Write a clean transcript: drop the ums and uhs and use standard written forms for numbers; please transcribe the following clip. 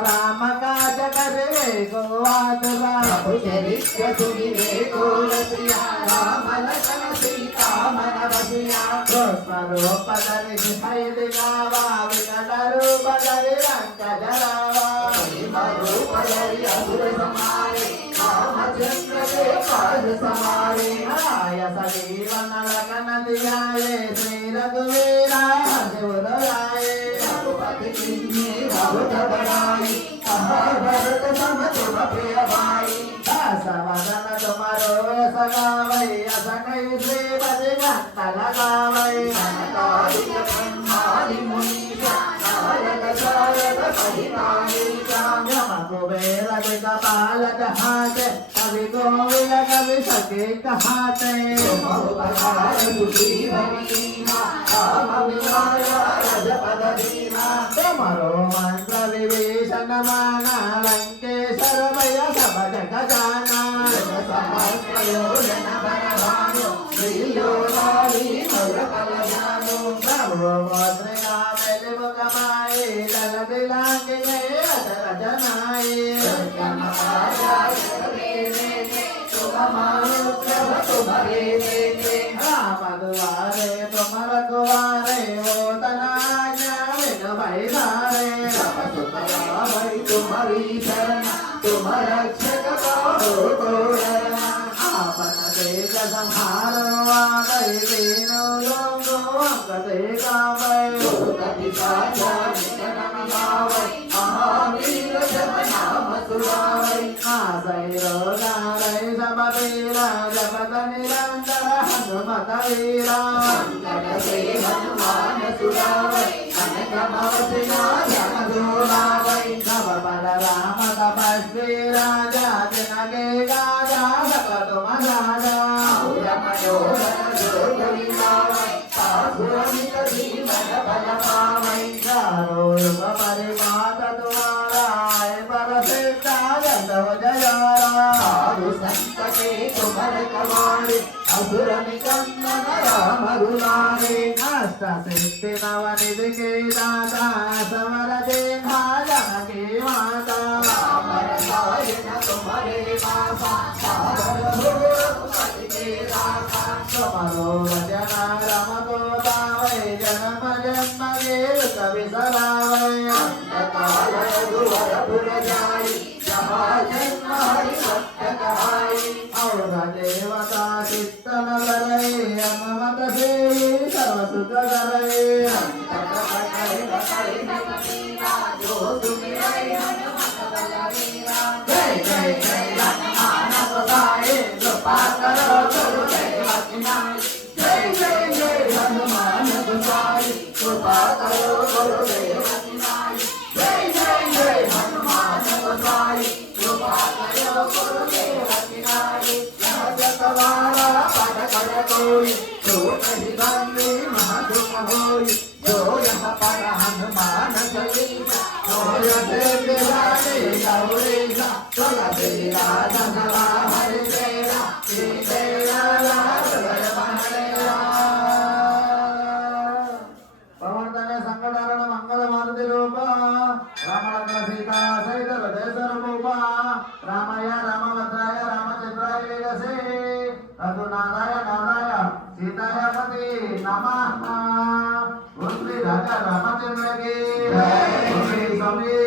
राम काज करे गोवातुरा चरित्र सुनिवे गोरसिया राम लखन सीता मन बसिया स्वरूप धरि दिखाई दिखावा विकट रूप धरि रंग जरावा रूप धरि असुर समारे रामचंद्र के काज समारे आय सजीवन लखन दियाये श्री रघुवीरा देवराये रघुपति कीन्हे बहुत बड़ाई भरत सम तुम प्रिय भाई समदन तुम्हारो सगावै असनै श्री बजरंग लगावै अनकालिक ब्रह्मादि मुनीषा नारद शारद परिपालिका यम कुबेर दिक्पाल कहाते कवि कोविद कवि सके कहाते बहुपकार सुखी भरीमा राम विलाय रजपद दीना तुम्हारो मंत्र विभीषण माना लंकेश्वर भय सब जग जाना समस्त योजन बलवानो श्रीयो लाली मर कल जानो प्रभु मुद्रिका मेल मुख माए लल बिलांग गए अदर जनाए जन आया तुम मानो प्रभु तुम्हारे देते राम दुआरे तुम रघुवारे वो तनाज्ञा बिन भय धारे तुम्हारी शरण तुम रक्षक कहो तो डरना आपन तेज संहारो आगई तीनों लोगों अंगते गावै कपि साचा निकट मिलावै महावीर जप नाम सुनावै आसै रोगारै सब पीरा जपत निरंतर हनुमत वीरा संकट से हनुमान सुरावै अनेक मौसिना जन दुलावै नव पद राम तपस्वी राजा जिनके गाजा सकल तुम राजा मनोहर जो गुरिमावै साधुनिक जीवन बल पावै चारो युग परिपात तुम्हारा पर सिद्धा जंतव जयारा साधु संत के तुमर कमारे असुर निकंदन राम दुलारे अष्ट सिद्धि नव निधि के दाता समर देखा जनकी माता तुम्हारे पासा तुम्हारो वचन रम को पावै जन्म जन्म के कवि सरावै अंतकाल दुवर पुर जाई जहाँ जन्म हरि सत्य कहाई और देवता चित्तन करई अनुमत से सर्व सुख करई अंतक कटई कटई नमकीरा जो सुमिरै हनुमत बलवीरा जय जय जय हनुमान गोसाई कृपा करो गुरुदेव की जय जय जय हनुमान गोसाई कृपा करो गुरुदेव की जय जय जय हनुमान गोसाई कृपा करो गुरुदेव की जगतवारा पद कर कोई जो नहीं बंदी महादुख होई जो यह पद हनुमान चालीसा जो यह देव रानी गौरीसा तुलसी राधा सदा हरि तेरा तेरा हृदय बहरेरा पवनतने संगदारण मंगल मारुति रूप रामलक्ष्मण सीता सहित हृदय स्वरूप रामाय रामभद्राय रामचंद्राय वेदसे रघुनाथाय नाथाय सीताय पते नमः श्री राजा रामचंद्र की जय श्री स्वामी